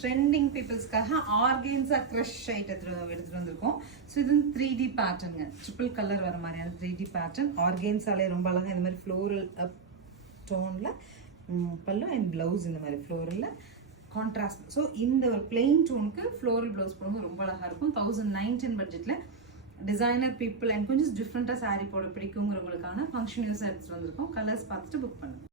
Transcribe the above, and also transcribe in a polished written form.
Trending பீப்புள்ஸ்க்காக organza crush எடுத்துட்டு வந்திருக்கோம். So இது 3D பேட்டர்னுங்க, ட்ரிபிள் கலர் வர மாதிரியான 3D பேட்டர்ன். ஆர்கேன்ஸாலே ரொம்ப அழகாக இந்த மாதிரி ஃப்ளோரல் டோனில் பல்லு அண்ட் ப்ளவுஸ் இந்த மாதிரி ஃப்ளோரலில் கான்ட்ராஸ்ட். ஸோ இந்த ஒரு பிளெயின் டோனுக்கு ஃப்ளோரல் ப்ளவுஸ் போடும்போது ரொம்ப அழகாக இருக்கும். 1019 பட்ஜெட்டில் டிசைனர் பீப்புள் அண்ட் கொஞ்சம் டிஃப்ரெண்ட்டாக சாரீ போட பிடிக்குங்கிறவங்களுக்கான ஃபங்க்ஷன் யூஸாக எடுத்துகிட்டு வந்திருக்கோம். கலர்ஸ் பார்த்துட்டு புக் பண்ணுங்க.